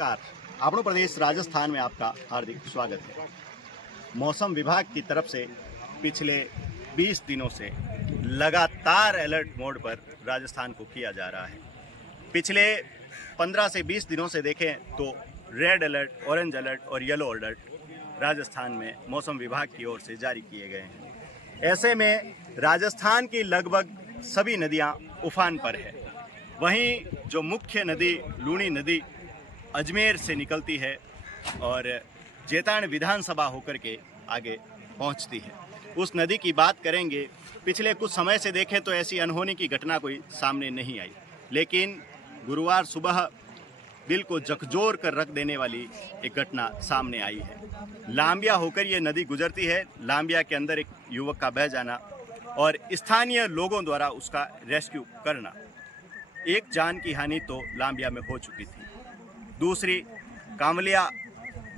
नमस्कार। આપણો प्रदेश राजस्थान में आपका हार्दिक स्वागत है। मौसम विभाग की तरफ से पिछले 20 दिनों से लगातार अलर्ट मोड पर राजस्थान को किया जा रहा है। पिछले 15 से 20 दिनों से देखें तो रेड अलर्ट, ऑरेंज अलर्ट और येलो अलर्ट राजस्थान में मौसम विभाग की ओर से जारी किए गए हैं। ऐसे में राजस्थान की लगभग सभी नदियां उफान पर है। वहीं जो मुख्य नदी लूणी नदी अजमेर से निकलती है और जेतान विधानसभा होकर के आगे पहुंचती है, उस नदी की बात करेंगे। पिछले कुछ समय से देखें तो ऐसी अनहोनी की घटना कोई सामने नहीं आई, लेकिन गुरुवार सुबह दिल को झकझोर कर रख देने वाली एक घटना सामने आई है। लांबिया होकर ये नदी गुजरती है। लांबिया के अंदर एक युवक का बह जाना और स्थानीय लोगों द्वारा उसका रेस्क्यू करना, एक जान की हानि तो लांबिया में हो चुकी थी। दूसरी कांवलिया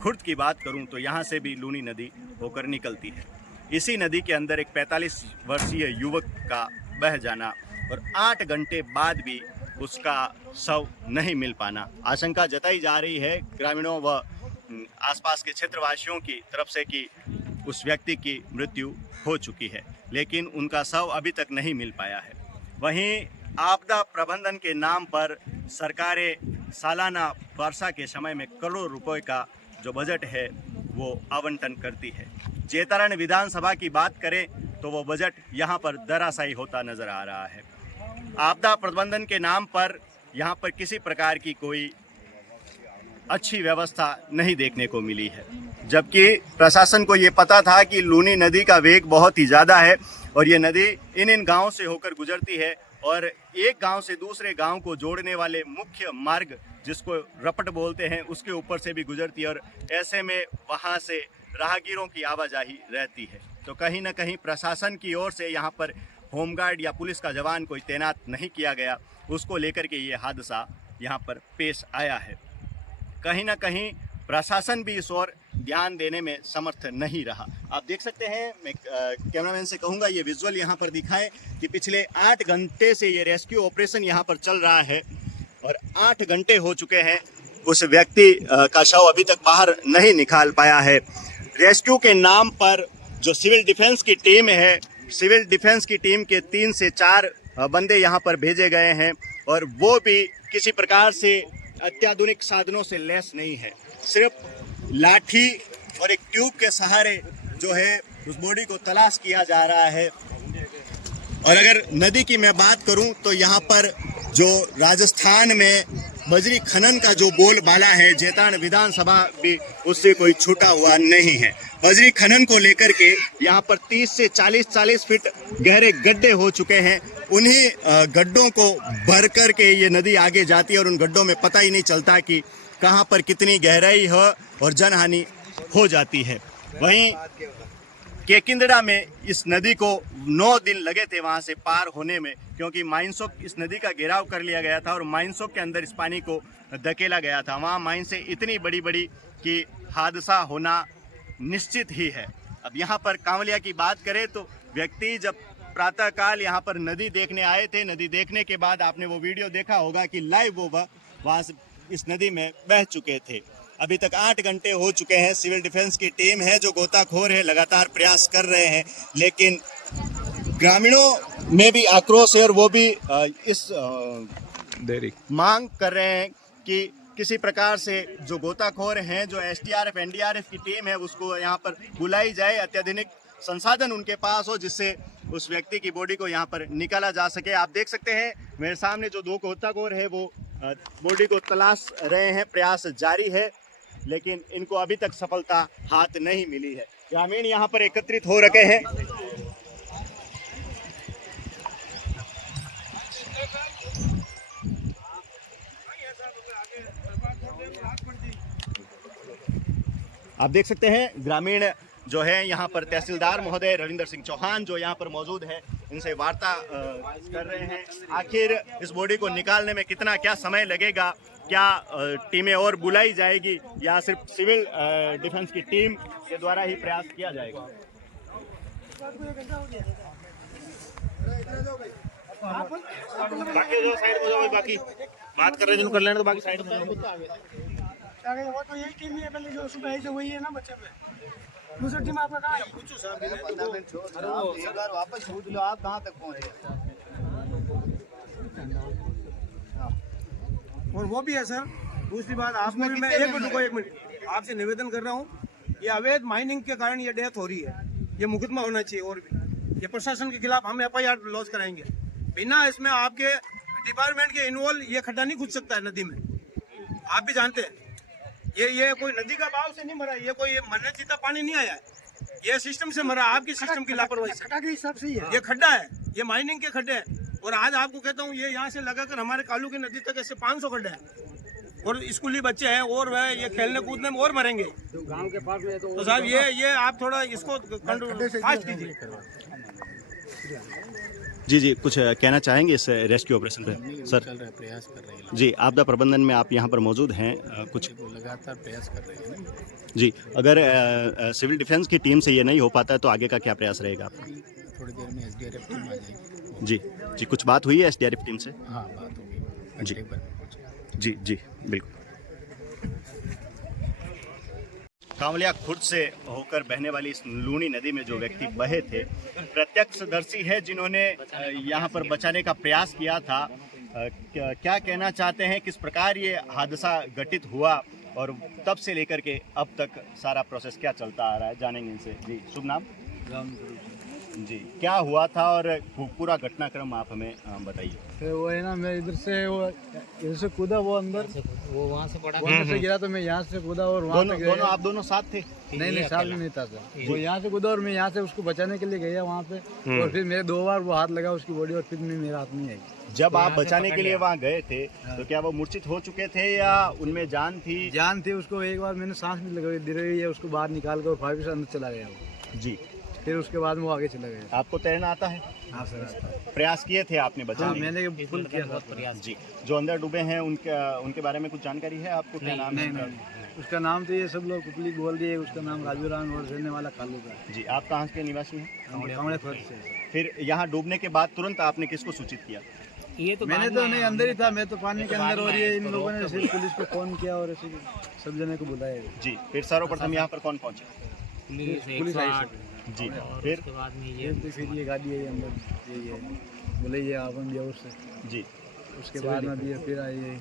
खुर्द की बात करूं तो यहाँ से भी लूणी नदी होकर निकलती है। इसी नदी के अंदर एक 45 वर्षीय युवक का बह जाना और 8 घंटे बाद भी उसका शव नहीं मिल पाना, आशंका जताई जा रही है ग्रामीणों व आसपास के क्षेत्रवासियों की तरफ से कि उस व्यक्ति की मृत्यु हो चुकी है, लेकिन उनका शव अभी तक नहीं मिल पाया है। वहीं आपदा प्रबंधन के नाम पर सरकारें सालाना वर्षा के समय में करोड़ों रुपए का जो बजट है वो आवंटन करती है। जेतारण विधानसभा की बात करें तो वो बजट यहाँ पर धराशायी होता नजर आ रहा है। आपदा प्रबंधन के नाम पर यहाँ पर किसी प्रकार की कोई अच्छी व्यवस्था नहीं देखने को मिली है, जबकि प्रशासन को ये पता था कि लूणी नदी का वेग बहुत ही ज़्यादा है और ये नदी इन गांवों से होकर गुजरती है और एक गांव से दूसरे गांव को जोड़ने वाले मुख्य मार्ग जिसको रपट बोलते हैं उसके ऊपर से भी गुजरती है और ऐसे में वहां से राहगीरों की आवाजाही रहती है। तो कहीं ना कहीं प्रशासन की ओर से यहाँ पर होमगार्ड या पुलिस का जवान कोई तैनात नहीं किया गया, उसको लेकर के ये हादसा यहाँ पर पेश आया है। कहीं ना कहीं प्रशासन भी इस ओर ध्यान देने में समर्थ नहीं रहा। आप देख सकते हैं, मैं कैमरामैन से कहूँगा ये विजुअल यहाँ पर दिखाएं कि पिछले 8 घंटे से ये रेस्क्यू ऑपरेशन यहाँ पर चल रहा है और 8 घंटे हो चुके हैं, उस व्यक्ति का शव अभी तक बाहर नहीं निकाल पाया है। रेस्क्यू के नाम पर जो सिविल डिफेंस की टीम है, सिविल डिफेंस की टीम के 3 से 4 बंदे यहाँ पर भेजे गए हैं और वो भी किसी प्रकार से अत्याधुनिक साधनों से लैस नहीं है। सिर्फ लाठी और एक ट्यूब के सहारे जो है उस बॉडी को तलाश किया जा रहा है। और अगर नदी की मैं बात करूं तो यहाँ पर जो राजस्थान में बजरी खनन का जो बोलबाला है, जेतान विधानसभा भी उससे कोई छूटा हुआ नहीं है। बजरी खनन को लेकर के यहाँ पर 30 से 40 फीट गहरे गड्ढे हो चुके हैं। उन्हीं गड्ढों को भर कर के ये नदी आगे जाती है और उन गड्ढों में पता ही नहीं चलता कि कहाँ पर कितनी गहराई है और जनहानि हो जाती है। वहीं केकिंदड़ा में इस नदी को 9 दिन लगे थे वहाँ से पार होने में, क्योंकि माइंसोक इस नदी का घेराव कर लिया गया था और माइंसोक के अंदर इस पानी को धकेला गया था। वहाँ माइन से इतनी बड़ी बड़ी कि हादसा होना निश्चित ही है। अब यहाँ पर कांवलिया की बात करें तो व्यक्ति जब प्रातःकाल यहाँ पर नदी देखने आए थे, नदी देखने के बाद आपने वो वीडियो देखा होगा कि लाइव वो वहाँ से इस नदी में बह चुके थे। अभी तक 8 घंटे हो चुके हैं। सिविल डिफेंस की टीम है जो गोताखोर है, लगातार प्रयास कर रहे हैं, लेकिन ग्रामीणों में भी आक्रोश है और वो भी इस मांग कर रहे हैं कि किसी प्रकार से जो गोताखोर हैं, जो एसडीआरएफ एनडीआरएफ की टीम है, उसको यहाँ पर बुलाई जाए, अत्याधुनिक संसाधन उनके पास हो जिससे उस व्यक्ति की बॉडी को यहाँ पर निकाला जा सके। आप देख सकते हैं मेरे सामने जो 2 गोताखोर है वो बॉडी को तलाश रहे हैं, प्रयास जारी है, लेकिन इनको अभी तक सफलता हाथ नहीं मिली है। ग्रामीण यहाँ पर एकत्रित हो रखे हैं। आप देख सकते हैं ग्रामीण जो है यहाँ पर तहसीलदार महोदय रविंदर सिंह चौहान जो यहाँ पर मौजूद है, इनसे वार्ता कर रहे हैं। आखिर इस बॉडी को निकालने में कितना क्या समय लगेगा, क्या टीमें और बुलाई जाएगी या सिर्फ सिविल डिफेंस की टीम के द्वारा ही प्रयास किया जाएगा। बाकी जो साइड में बाकी बात कर रहे हैं कर लेने तो बाकी साइड में वो तो यही टीम है पहले जो सुबह आई जो वही है ना बच्चे पे। दूसरी टीम आपका कहाँ है? पूछो साहब, एक बार वापस पूछ लो आप कहाँ तक पहुँचे। और वो भी है सर। दूसरी बात आपको भी मैं एक मिनट आपसे निवेदन कर रहा हूँ, ये अवैध माइनिंग के कारण ये डेथ हो रही है, ये मुकदमा होना चाहिए। और भी ये प्रशासन के खिलाफ हम FIR लॉन्च कराएंगे। बिना इसमें आपके डिपार्टमेंट के इन्वॉल्व ये खड्डा नहीं कूद सकता है नदी में, आप भी जानते हैं। ये कोई नदी का बहाव से नहीं मरा, ये कोई मरने जीता पानी नहीं आया है, ये सिस्टम से मरा, आपकी सिस्टम की लापरवाही से। खड्डा के हिसाब से ही है। ये खड्डा है, ये माइनिंग के खड्डे हैं। और आज आपको कहता हूँ, ये यहाँ से लगाकर हमारे कालू की नदी तक ऐसे 500 खड्डे हैं। और स्कूली बच्चे हैं और वह ये खेलने कूदने में और मरेंगे। गांव के पास में तो साहब ये आप थोड़ा इसको फास्ट कीजिए। जी कुछ कहना चाहेंगे इस रेस्क्यू ऑपरेशन पे सर? चल रहा है, प्रयास कर रहे हैं। जी, आपदा प्रबंधन में आप यहाँ पर मौजूद हैं, कुछ लगातार प्रयास कर रहे हैं। जी, अगर सिविल डिफेंस की टीम से ये नहीं हो पाता है तो आगे का क्या प्रयास रहेगा आपका? थोड़ी देर में SDRF टीम आ जाएगी। जी कुछ बात हुई है SDRF टीम से? हाँ, बात होगी। जी। घंटे भर में पहुंचे। जी बिल्कुल। कांवलिया खुर्द से होकर बहने वाली इस लूनी नदी में जो व्यक्ति बहे थे, प्रत्यक्षदर्शी है जिन्होंने यहाँ पर बचाने का प्रयास किया था। क्या कहना चाहते हैं, किस प्रकार ये हादसा घटित हुआ और तब से लेकर के अब तक सारा प्रोसेस क्या चलता आ रहा है, जानेंगे इनसे। जी, शुभ नाम? जी, क्या हुआ था और पूरा घटनाक्रम आप हमें बताइए। वो है ना, मैं इधर से कूदा, वो अंदर, वो वहाँ से पड़ा, वहाँ से गिरा तो मैं यहाँ से कूदा और वहाँ से दोनों आप दोनों साथ थे? नहीं साथ में नहीं था सर। वो यहाँ से कूदा और मैं यहाँ से उसको बचाने के लिए गया वहाँ पे, और फिर मेरे 2 बार वो हाथ लगा उसकी बॉडी और फिर मेरा हाथ नहीं आई। जब आप बचाने के लिए वहाँ गए थे तो क्या वो मूर्छित हो चुके थे या उनमें जान थी? जान थी। उसको एक बार मैंने सांस भी लगाई दे रही है, उसको बाहर निकाल कर और वापस अंदर चला गया वो। जी, फिर उसके बाद वो आगे चला गया। आपको तैरना आता है? हाँ सर, प्रयास किए थे आपने बचाने? हाँ, मैंने फुल किया था प्रयास। जी, जो अंदर डूबे हैं उनके बारे में कुछ जानकारी है आपको? क्या नाम है? नहीं, उसका नाम तो ये सब लोग कुपली बोल दिए, उसका नाम राजू राम और रहने वाला कालू का। जी, आप कहाँ के निवासी हैं? कांवड़े खुर्द से। फिर यहाँ डूबने के बाद तुरंत आपने किसको सूचित किया? ये तो मैंने तो नहीं, अंदर ही था मैं तो पानी के अंदर, और ये इन लोगों ने सिर्फ पुलिस को फोन किया और ऐसे सब जने को बुलाया। जी, फिर सर्वप्रथम यहाँ पर कौन पहुँचे? पुलिस आई सब। जी, फिर फिर ये गाड़ी आई अंदर, ये बोले ये आपन दिया उससे। जी, उसके बाद में दिया, फिर आई ये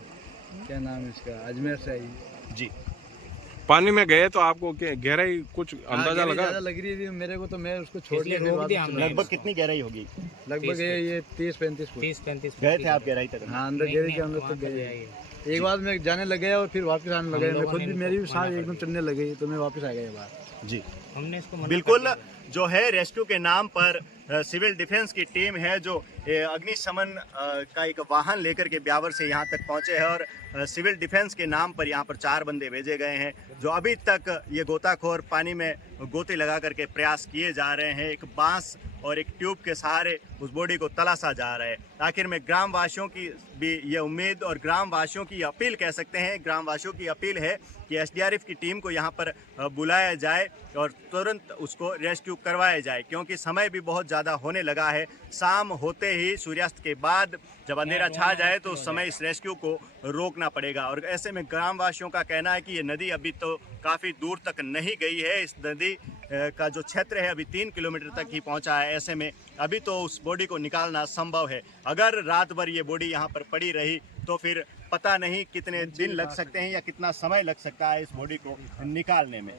क्या नाम है इसका, अजमेर से आई। जी, पानी में गए तो आपको गहराई कुछ अंदाजा लगा? ज्यादा लग रही थी मेरे को, तो मैं उसको छोड़ के लगभग कितनी गहराई होगी? लगभग ये 30-35 फुट गए थे आप गहराई तक? हाँ, अंदर गहरे के अंदर तक गए। एक बार मैं जाने लग गया और फिर वापस आने लगा, मैं खुद भी, मेरी भी सांस एकदम चलने लगी, तो मैं वापस आ गया बाहर। जी, हमने इसको बिल्कुल जो है रेस्क्यू के नाम पर सिविल डिफेंस की टीम है जो अग्निशमन का एक वाहन लेकर के ब्यावर से यहाँ तक पहुँचे हैं, और सिविल डिफेंस के नाम पर यहाँ पर 4 बंदे भेजे गए हैं जो अभी तक ये गोताखोर पानी में गोते लगा करके प्रयास किए जा रहे हैं। एक बांस और एक ट्यूब के सहारे उस बॉडी को तलाशा जा रहा है। आखिर में ग्रामवासियों की भी ये उम्मीद और ग्रामवासियों की अपील कह सकते हैं, ग्रामवासियों की अपील है कि SDRF की टीम को यहाँ पर बुलाया जाए और तुरंत उसको रेस्क्यू करवाया जाए, क्योंकि समय भी बहुत ज़्यादा होने लगा है। शाम होते ही सूर्यास्त के बाद जब अंधेरा छा जाए तो उस समय इस रेस्क्यू को रोकना पड़ेगा। और ऐसे में ग्रामवासियों का कहना है कि ये नदी अभी तो काफ़ी दूर तक नहीं गई है, इस नदी का जो क्षेत्र है अभी 3 किलोमीटर तक ही पहुंचा है। ऐसे में अभी तो उस बॉडी को निकालना संभव है। अगर रात भर ये बॉडी यहाँ पर पड़ी रही तो फिर पता नहीं कितने दिन लग सकते हैं या कितना समय लग सकता है इस बॉडी को निकालने में।